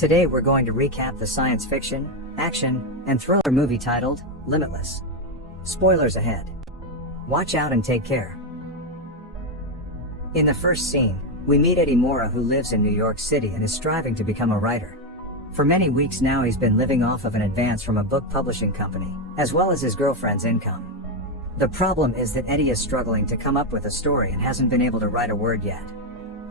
Today we're going to recap the science fiction, action, and thriller movie titled Limitless. Spoilers ahead. Watch out and take care. In the first scene, we meet Eddie Mora, who lives in New York City and is striving to become a writer. For many weeks now he's been living off of an advance from a book publishing company, as well as his girlfriend's income. The problem is that Eddie is struggling to come up with a story and hasn't been able to write a word yet.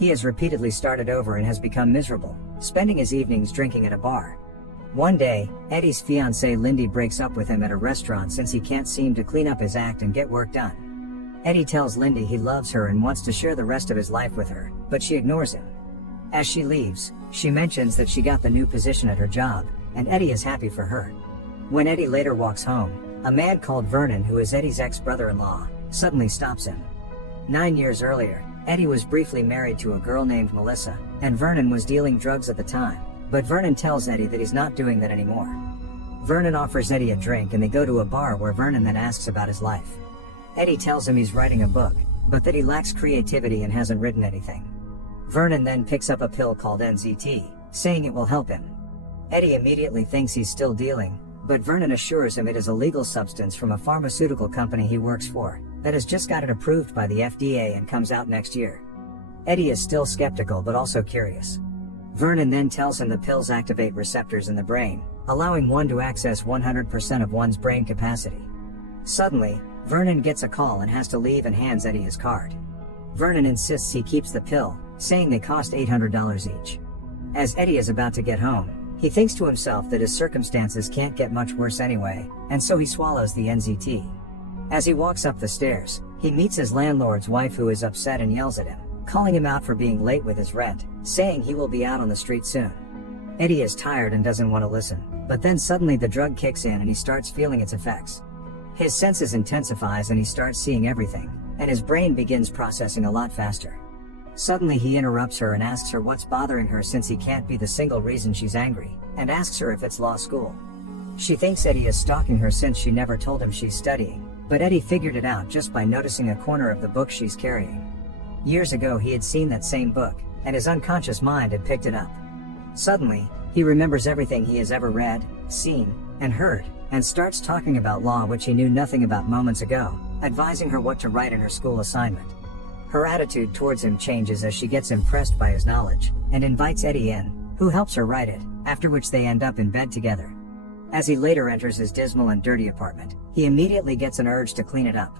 He has repeatedly started over and has become miserable, spending his evenings drinking at a bar. One day, Eddie's fiancée Lindy breaks up with him at a restaurant since he can't seem to clean up his act and get work done. Eddie tells Lindy he loves her and wants to share the rest of his life with her, but she ignores him. As she leaves, she mentions that she got the new position at her job, and Eddie is happy for her. When Eddie later walks home, a man called Vernon, who is Eddie's ex-brother-in-law, suddenly stops him. 9 years earlier, Eddie was briefly married to a girl named Melissa, and Vernon was dealing drugs at the time, but Vernon tells Eddie that he's not doing that anymore. Vernon offers Eddie a drink and they go to a bar where Vernon then asks about his life. Eddie tells him he's writing a book, but that he lacks creativity and hasn't written anything. Vernon then picks up a pill called NZT, saying it will help him. Eddie immediately thinks he's still dealing, but Vernon assures him it is a legal substance from a pharmaceutical company he works for, that has just got it approved by the FDA and comes out next year. Eddie is still skeptical but also curious. Vernon then tells him the pills activate receptors in the brain, allowing one to access 100% of one's brain capacity. Suddenly, Vernon gets a call and has to leave and hands Eddie his card. Vernon insists he keeps the pill, saying they cost $800 each. As Eddie is about to get home, he thinks to himself that his circumstances can't get much worse anyway, and so he swallows the NZT. As he walks up the stairs, he meets his landlord's wife, who is upset and yells at him, calling him out for being late with his rent, saying he will be out on the street soon. Eddie is tired and doesn't want to listen, but then suddenly the drug kicks in and he starts feeling its effects. His senses intensifies and he starts seeing everything, and his brain begins processing a lot faster. Suddenly he interrupts her and asks her what's bothering her, since he can't be the single reason she's angry, and asks her if it's law school. She thinks Eddie is stalking her since she never told him she's studying, but Eddie figured it out just by noticing a corner of the book she's carrying. Years ago he had seen that same book, and his unconscious mind had picked it up. Suddenly, he remembers everything he has ever read, seen, and heard, and starts talking about law, which he knew nothing about moments ago, advising her what to write in her school assignment. Her attitude towards him changes as she gets impressed by his knowledge, and invites Eddie in, who helps her write it, after which they end up in bed together. As he later enters his dismal and dirty apartment, he immediately gets an urge to clean it up.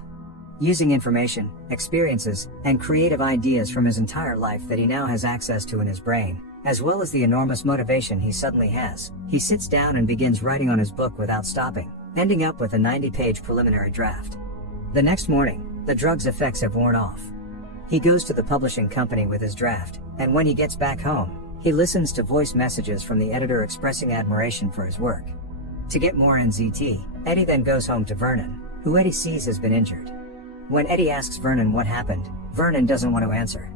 Using information, experiences, and creative ideas from his entire life that he now has access to in his brain, as well as the enormous motivation he suddenly has, he sits down and begins writing on his book without stopping, ending up with a 90-page preliminary draft. The next morning, the drug's effects have worn off. He goes to the publishing company with his draft, and when he gets back home, he listens to voice messages from the editor expressing admiration for his work. To get more NZT, Eddie then goes home to Vernon, who Eddie sees has been injured. When Eddie asks Vernon what happened, Vernon doesn't want to answer.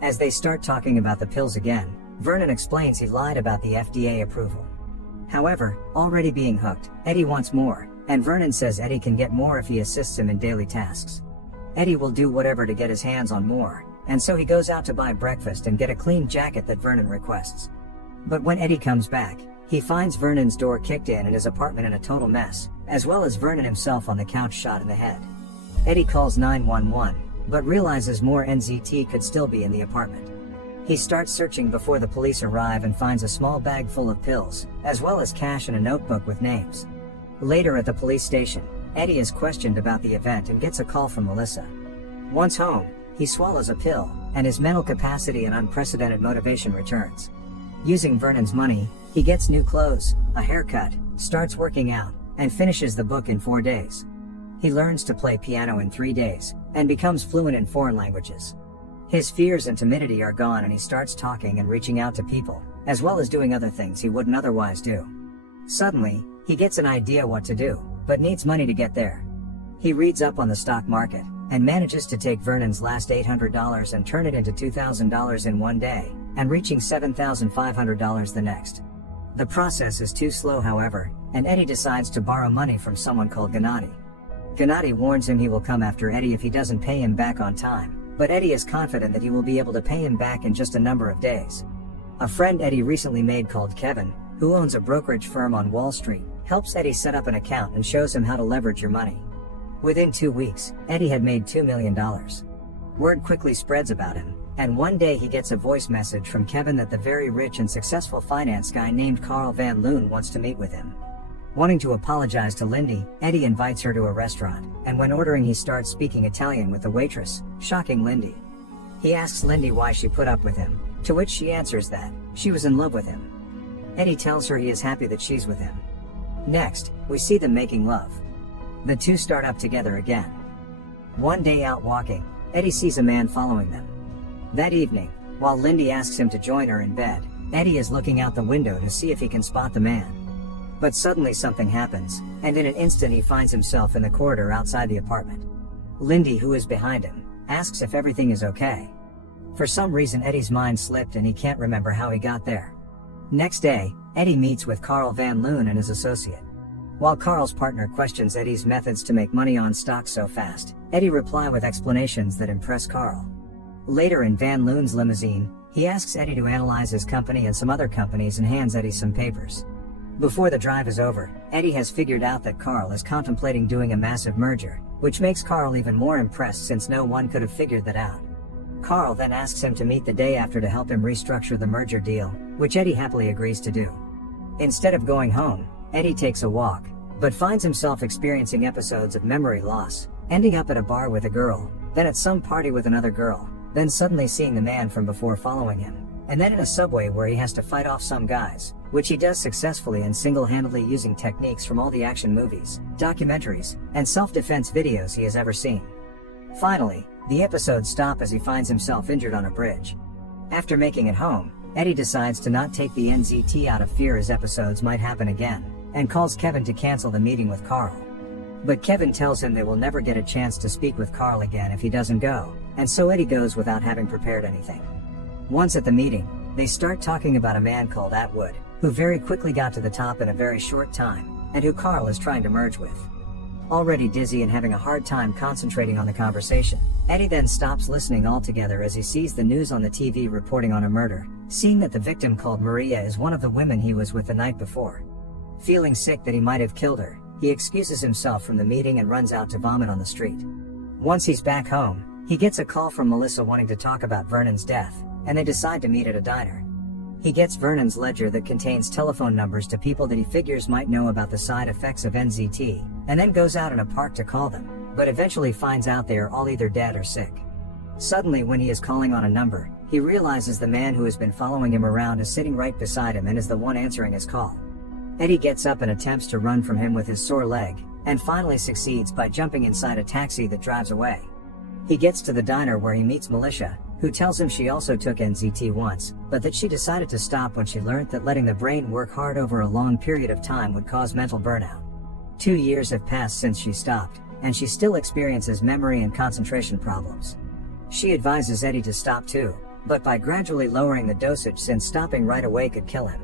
As they start talking about the pills again, Vernon explains he lied about the FDA approval. However, already being hooked, Eddie wants more, and Vernon says Eddie can get more if he assists him in daily tasks. Eddie will do whatever to get his hands on more, and so he goes out to buy breakfast and get a clean jacket that Vernon requests. But when Eddie comes back, he finds Vernon's door kicked in and his apartment in a total mess, as well as Vernon himself on the couch shot in the head. Eddie calls 911, but realizes more NZT could still be in the apartment. He starts searching before the police arrive and finds a small bag full of pills, as well as cash and a notebook with names. Later at the police station, Eddie is questioned about the event and gets a call from Melissa. Once home, he swallows a pill, and his mental capacity and unprecedented motivation returns. Using Vernon's money, he gets new clothes, a haircut, starts working out, and finishes the book in 4 days. He learns to play piano in 3 days, and becomes fluent in foreign languages. His fears and timidity are gone and he starts talking and reaching out to people, as well as doing other things he wouldn't otherwise do. Suddenly, he gets an idea what to do, but needs money to get there. He reads up on the stock market, and manages to take Vernon's last $800 and turn it into $2,000 in 1 day, and reaching $7,500 the next. The process is too slow, however, and Eddie decides to borrow money from someone called Gennady. Gennady warns him he will come after Eddie if he doesn't pay him back on time, but Eddie is confident that he will be able to pay him back in just a number of days. A friend Eddie recently made called Kevin, who owns a brokerage firm on Wall Street, helps Eddie set up an account and shows him how to leverage your money. Within 2 weeks, Eddie had made $2 million. Word quickly spreads about him, and one day he gets a voice message from Kevin that the very rich and successful finance guy named Carl Van Loon wants to meet with him. Wanting to apologize to Lindy, Eddie invites her to a restaurant, and when ordering he starts speaking Italian with the waitress, shocking Lindy. He asks Lindy why she put up with him, to which she answers that she was in love with him. Eddie tells her he is happy that she's with him. Next, we see them making love. The two start up together again. One day out walking, Eddie sees a man following them. That evening, while Lindy asks him to join her in bed, Eddie is looking out the window to see if he can spot the man. But suddenly something happens, and in an instant he finds himself in the corridor outside the apartment. Lindy, who is behind him, asks if everything is okay. For some reason Eddie's mind slipped and he can't remember how he got there. Next day, Eddie meets with Carl Van Loon and his associate. While Carl's partner questions Eddie's methods to make money on stocks so fast, Eddie replies with explanations that impress Carl. Later in Van Loon's limousine, he asks Eddie to analyze his company and some other companies and hands Eddie some papers. Before the drive is over, Eddie has figured out that Carl is contemplating doing a massive merger, which makes Carl even more impressed since no one could have figured that out. Carl then asks him to meet the day after to help him restructure the merger deal, which Eddie happily agrees to do. Instead of going home, Eddie takes a walk, but finds himself experiencing episodes of memory loss, ending up at a bar with a girl, then at some party with another girl, then suddenly seeing the man from before following him, and then in a subway where he has to fight off some guys, which he does successfully and single-handedly using techniques from all the action movies, documentaries, and self-defense videos he has ever seen. Finally, the episodes stop as he finds himself injured on a bridge. After making it home, Eddie decides to not take the NZT out of fear as episodes might happen again, and calls Kevin to cancel the meeting with Carl. But Kevin tells him they will never get a chance to speak with Carl again if he doesn't go, and so Eddie goes without having prepared anything. Once at the meeting, they start talking about a man called Atwood, who very quickly got to the top in a very short time, and who Carl is trying to merge with. Already dizzy and having a hard time concentrating on the conversation, Eddie then stops listening altogether as he sees the news on the TV reporting on a murder, seeing that the victim called Maria is one of the women he was with the night before. Feeling sick that he might have killed her, he excuses himself from the meeting and runs out to vomit on the street. Once he's back home, he gets a call from Melissa wanting to talk about Vernon's death, and they decide to meet at a diner. He gets Vernon's ledger that contains telephone numbers to people that he figures might know about the side effects of NZT, and then goes out in a park to call them, but eventually finds out they are all either dead or sick. Suddenly, when he is calling on a number, he realizes the man who has been following him around is sitting right beside him and is the one answering his call. Eddie gets up and attempts to run from him with his sore leg, and finally succeeds by jumping inside a taxi that drives away. He gets to the diner where he meets Militia, who tells him she also took NZT once, but that she decided to stop when she learned that letting the brain work hard over a long period of time would cause mental burnout. 2 years have passed since she stopped, and she still experiences memory and concentration problems. She advises Eddie to stop too, but by gradually lowering the dosage since stopping right away could kill him.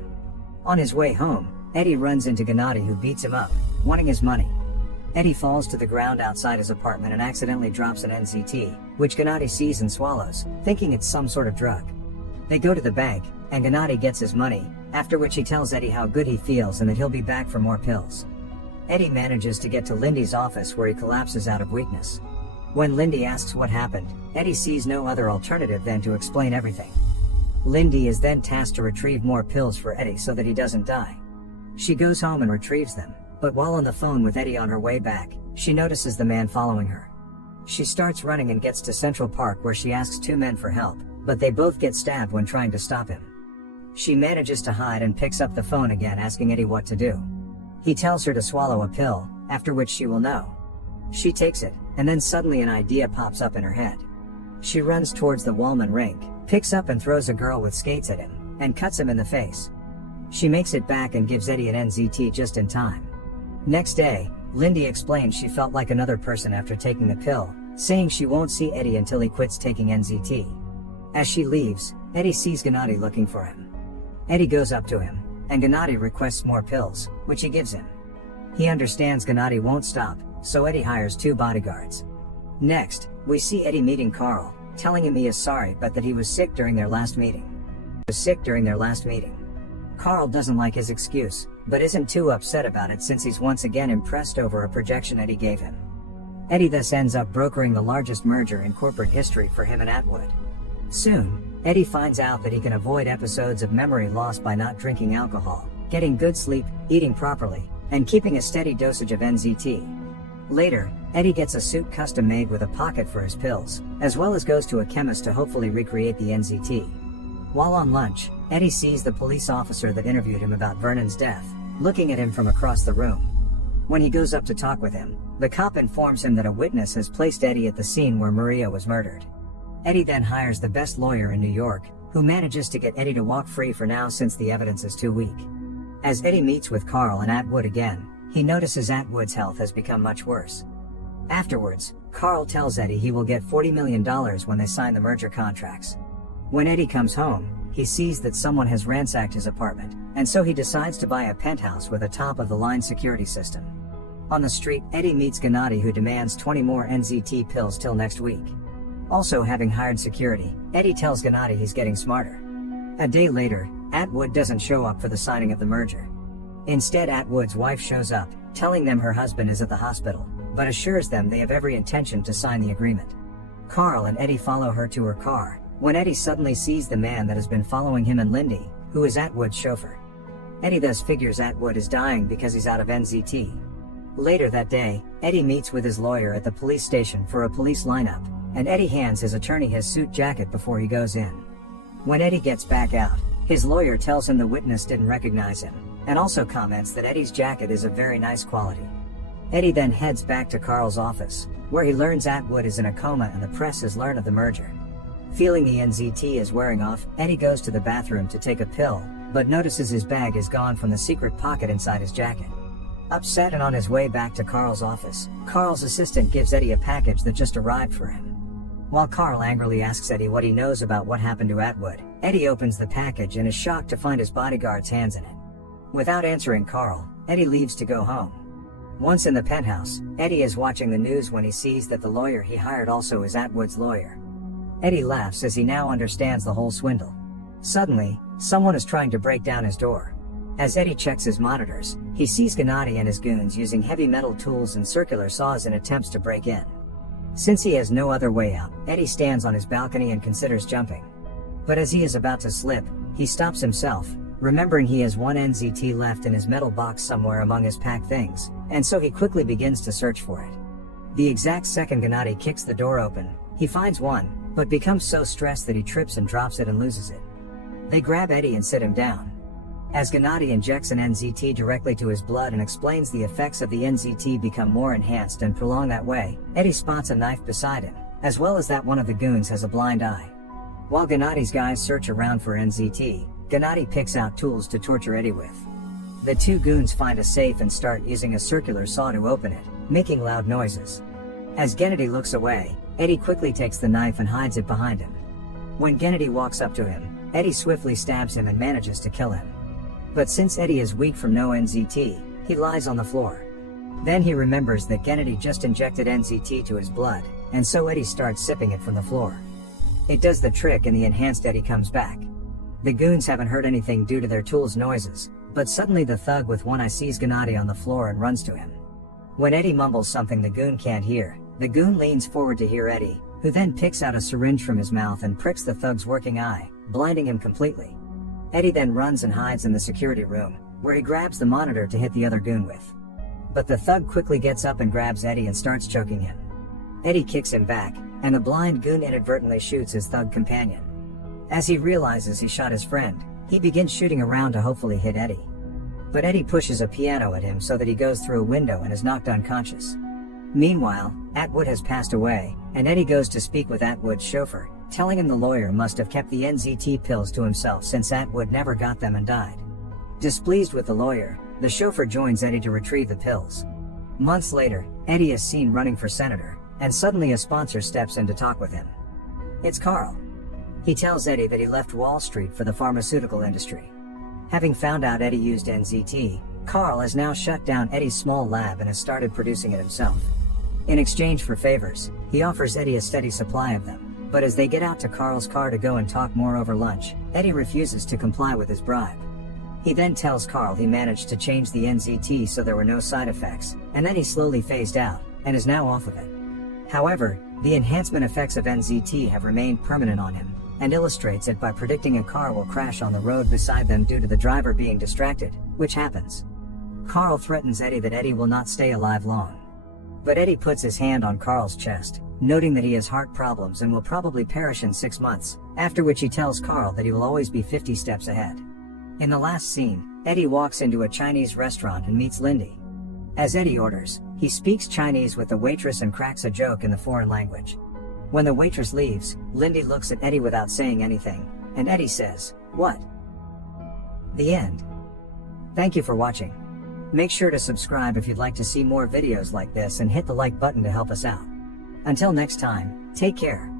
On his way home, Eddie runs into Gennady, who beats him up, wanting his money. Eddie falls to the ground outside his apartment and accidentally drops an NZT, which Gennady sees and swallows, thinking it's some sort of drug. They go to the bank, and Gennady gets his money, after which he tells Eddie how good he feels and that he'll be back for more pills. Eddie manages to get to Lindy's office where he collapses out of weakness. When Lindy asks what happened, Eddie sees no other alternative than to explain everything. Lindy is then tasked to retrieve more pills for Eddie so that he doesn't die. She goes home and retrieves them, but while on the phone with Eddie on her way back, she notices the man following her. She starts running and gets to Central Park where she asks 2 men for help, but they both get stabbed when trying to stop him. She manages to hide and picks up the phone again asking Eddie what to do. He tells her to swallow a pill, after which she will know. She takes it, and then suddenly an idea pops up in her head. She runs towards the Wallman rink, picks up and throws a girl with skates at him, and cuts him in the face. She makes it back and gives Eddie an NZT just in time. Next day, Lindy explains she felt like another person after taking the pill, saying she won't see Eddie until he quits taking NZT. As she leaves, Eddie sees Gennady looking for him. Eddie goes up to him, and Gennady requests more pills, which he gives him. He understands Gennady won't stop, so Eddie hires 2 bodyguards. Next, we see Eddie meeting Carl, telling him he is sorry but that he was sick during their last meeting. was sick during their last meeting. Carl doesn't like his excuse, but isn't too upset about it since he's once again impressed over a projection Eddie gave him. Eddie thus ends up brokering the largest merger in corporate history for him and Atwood. Soon, Eddie finds out that he can avoid episodes of memory loss by not drinking alcohol, getting good sleep, eating properly, and keeping a steady dosage of NZT. Later, Eddie gets a suit custom made with a pocket for his pills, as well as goes to a chemist to hopefully recreate the NZT. While on lunch, Eddie sees the police officer that interviewed him about Vernon's death, looking at him from across the room. When he goes up to talk with him, the cop informs him that a witness has placed Eddie at the scene where Maria was murdered. Eddie then hires the best lawyer in New York, who manages to get Eddie to walk free for now since the evidence is too weak. As Eddie meets with Carl and Atwood again, he notices Atwood's health has become much worse. Afterwards, Carl tells Eddie he will get $40 million when they sign the merger contracts. When Eddie comes home, he sees that someone has ransacked his apartment, and so he decides to buy a penthouse with a top-of-the-line security system. On the street, Eddie meets Gennady, who demands 20 more NZT pills till next week. Also having hired security, Eddie tells Gennady he's getting smarter. A day later, Atwood doesn't show up for the signing of the merger. Instead, Atwood's wife shows up, telling them her husband is at the hospital, but assures them they have every intention to sign the agreement. Carl and Eddie follow her to her car, when Eddie suddenly sees the man that has been following him and Lindy, who is Atwood's chauffeur. Eddie thus figures Atwood is dying because he's out of NZT. Later that day, Eddie meets with his lawyer at the police station for a police lineup, and Eddie hands his attorney his suit jacket before he goes in. When Eddie gets back out, his lawyer tells him the witness didn't recognize him, and also comments that Eddie's jacket is of very nice quality. Eddie then heads back to Carl's office, where he learns Atwood is in a coma and the press has learned of the merger. Feeling the NZT is wearing off, Eddie goes to the bathroom to take a pill, but notices his bag is gone from the secret pocket inside his jacket. Upset and on his way back to Carl's office, Carl's assistant gives Eddie a package that just arrived for him. While Carl angrily asks Eddie what he knows about what happened to Atwood, Eddie opens the package and is shocked to find his bodyguard's hands in it. Without answering Carl, Eddie leaves to go home. Once in the penthouse, Eddie is watching the news when he sees that the lawyer he hired also is Atwood's lawyer. Eddie laughs as he now understands the whole swindle. Suddenly, someone is trying to break down his door. As Eddie checks his monitors, he sees Gennady and his goons using heavy metal tools and circular saws in attempts to break in. Since he has no other way out, Eddie stands on his balcony and considers jumping. But as he is about to slip, he stops himself, remembering he has one NZT left in his metal box somewhere among his packed things, and so he quickly begins to search for it. The exact second Gennady kicks the door open, he finds one, but becomes so stressed that he trips and drops it and loses it. They grab Eddie and sit him down. As Gennady injects an NZT directly to his blood and explains the effects of the NZT become more enhanced and prolonged that way, Eddie spots a knife beside him, as well as that one of the goons has a blind eye. While Gennady's guys search around for NZT, Gennady picks out tools to torture Eddie with. The two goons find a safe and start using a circular saw to open it, making loud noises. As Gennady looks away, Eddie quickly takes the knife and hides it behind him. When Gennady walks up to him, Eddie swiftly stabs him and manages to kill him. But since Eddie is weak from no NZT, he lies on the floor. Then he remembers that Gennady just injected NZT to his blood, and so Eddie starts sipping it from the floor. It does the trick and the enhanced Eddie comes back. The goons haven't heard anything due to their tools' noises, but suddenly the thug with one eye sees Gennady on the floor and runs to him. When Eddie mumbles something the goon can't hear, the goon leans forward to hear Eddie, who then picks out a syringe from his mouth and pricks the thug's working eye, blinding him completely. Eddie then runs and hides in the security room, where he grabs the monitor to hit the other goon with. But the thug quickly gets up and grabs Eddie and starts choking him. Eddie kicks him back, and the blind goon inadvertently shoots his thug companion. As he realizes he shot his friend, he begins shooting around to hopefully hit Eddie. But Eddie pushes a piano at him so that he goes through a window and is knocked unconscious. Meanwhile, Atwood has passed away, and Eddie goes to speak with Atwood's chauffeur, telling him the lawyer must have kept the NZT pills to himself since Atwood never got them and died. Displeased with the lawyer, the chauffeur joins Eddie to retrieve the pills. Months later, Eddie is seen running for senator, and suddenly a sponsor steps in to talk with him. It's Carl. He tells Eddie that he left Wall Street for the pharmaceutical industry. Having found out Eddie used NZT, Carl has now shut down Eddie's small lab and has started producing it himself. In exchange for favors, he offers Eddie a steady supply of them, But as they get out to Carl's car to go and talk more over lunch, Eddie refuses to comply with his bribe. He then tells Carl he managed to change the NZT so there were no side effects, and then he slowly phased out, and is now off of it. However, the enhancement effects of NZT have remained permanent on him, and illustrates it by predicting a car will crash on the road beside them due to the driver being distracted, which happens. Carl threatens Eddie that Eddie will not stay alive long. But Eddie puts his hand on Carl's chest, noting that he has heart problems and will probably perish in 6 months, after which he tells Carl that he will always be 50 steps ahead. In the last scene, Eddie walks into a Chinese restaurant and meets Lindy. As Eddie orders, he speaks Chinese with the waitress and cracks a joke in the foreign language. When the waitress leaves, Lindy looks at Eddie without saying anything, and Eddie says, "What?" The end. Thank you for watching. Make sure to subscribe if you'd like to see more videos like this and hit the like button to help us out. Until next time, take care.